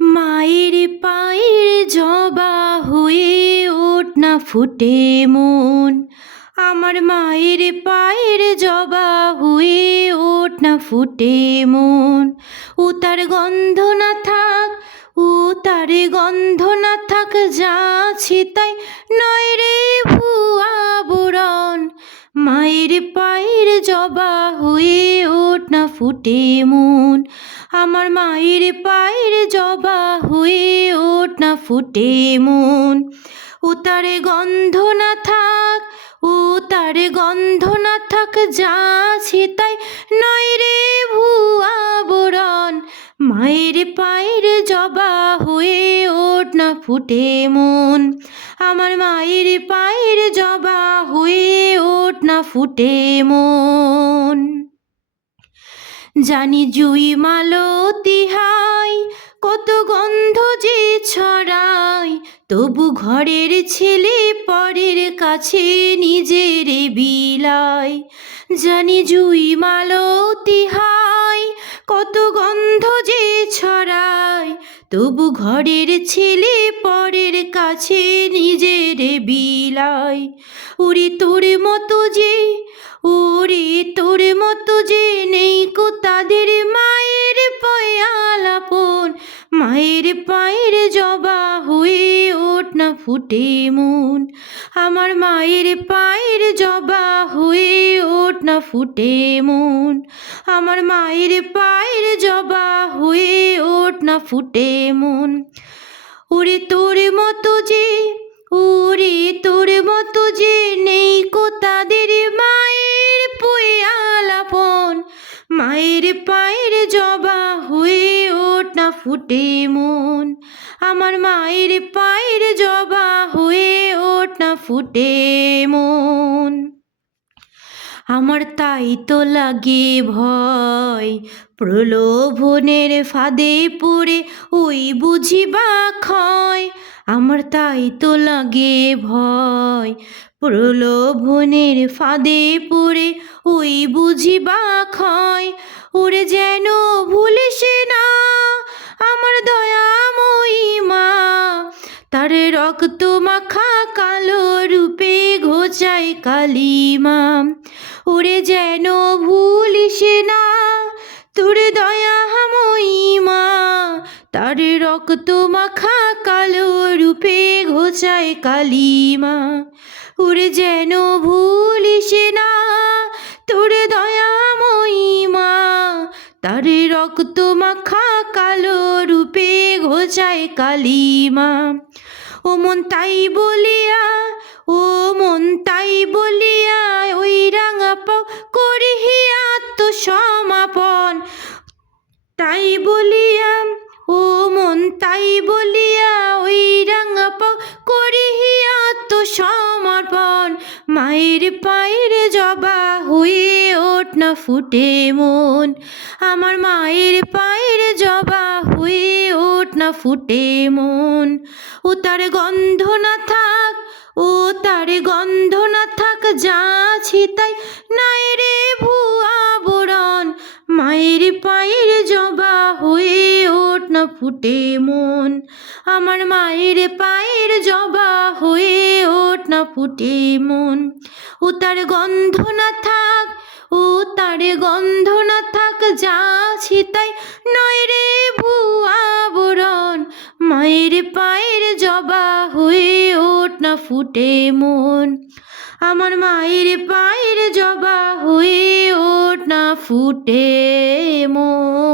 মায়ের পায়ের জবা হয়ে ওঠ না ফুটে মন, আমার মায়ের পায়ের জবা হয়ে ওঠ না ফুটে মন। ও তার গন্ধ না থাক, ও তার গন্ধ না থাক, যা আছে তাই নয় রে ভুয়া বরণ। মায়ের পায়ের জবা হয়ে ওঠ না ফুটে মন, আমার মায়ের পায়ের জবা হয়ে ওঠ না ফুটে মন। ও তার গন্ধ না থাক, ও তার গন্ধ না থাক, যা আছে তাই নয় রে ভুয়া বরণ। মায়ের পায়ের জবা হয়ে ওঠ না ফুটে মন, আমার মায়ের পায়ের জবা হয়ে ওঠ না ফুটে মন। জানি জুই মালতী হাই, কত গন্ধ যে ছড়ায়, তবু ঘরের ছেলে পরের কাছে নিজের বিলায়। জানি জুই মালতী হাই, কত গন্ধ যে ছড়ায়, তবু ঘরের ছেলে পরের কাছে নিজের বিলায়। ওরে তোর মতো যে, ওরে তোর মতো যে নেই কো তাদের মায়ের পয়ালাপন। মায়ের পায়ের জবা হয়ে ওঠ না ফুটে মন, আমার মায়ের পায়ের জবা হয়ে ওঠ না ফুটে মন, আমার মায়ের পায়ের জবা হয়ে ওঠ না ফুটে মন। ওরে তোর মতো যে, ওরে তোর মতো যে নেই কো তাদের মায়ের পয়ালাপন। মায়ের পায়ের জবা হয়ে ওঠ না ফুটে মন, আমার মায়ের পায়ের জবা হয়ে ওঠ না ফুটে মন। আমার তাই তো লাগে ভয়, প্রলোভনের ফাঁদে পড়ে ওই বুঝি বা ক্ষয়। আমার তাই তো লাগে ভয়, প্রলোভনের ফাঁদে পড়ে ওই বুঝি বা ক্ষয়। ওরে যেন ভুলিস না আমার দয়াময়ী মা, তার রক্ত মাখা কালো রূপে ঘোচায় কালিমা। ওরে যেন ভুলিস না তোর দয়াময়ী মা, তার রক্ত মাখা কালো রূপে ঘোচায় কালিমা। ওরে যেন ভুলিস না তোর দয়াময়ী মা, তার রক্ত মাখা কালো রূপে ঘোচায় কালিমা। ও মন তাই বলিয়া, ও মন তাই বলিয়া ওই রাঙা পাও করিয়া আত্মসমাপন। তাই বলিয়া, ও মন তাই বলিয়া ওই রাঙা পাও করিয়া আত্মসমর্পণ। মায়ের পায়ের জবা হয়ে ওঠ না ফুটে মন, আমার মায়ের পায়ের জবা হয়ে ওঠ না ফুটে মন। ও তার গন্ধ না থাক, ও তার গন্ধ না থাক, যা আছে তাই নাই রে ভুয়া বরণ। মায়ের পায়ের জবা হয়ে ওঠ না ফুটে মন, আমার মায়ের পায়ের জবা হয়ে ওঠ না ফুটে মন। ও তার গন্ধ না থাক, ও তার গন্ধ না থাক, যা আছে তাই নয় রে ভুয়া বরণ। মায়ের পায়ের জবা হয়ে ওঠ না ফুটে মন, আমার মায়ের পায়ের জবা হয়ে ওঠ না ফুটে মন।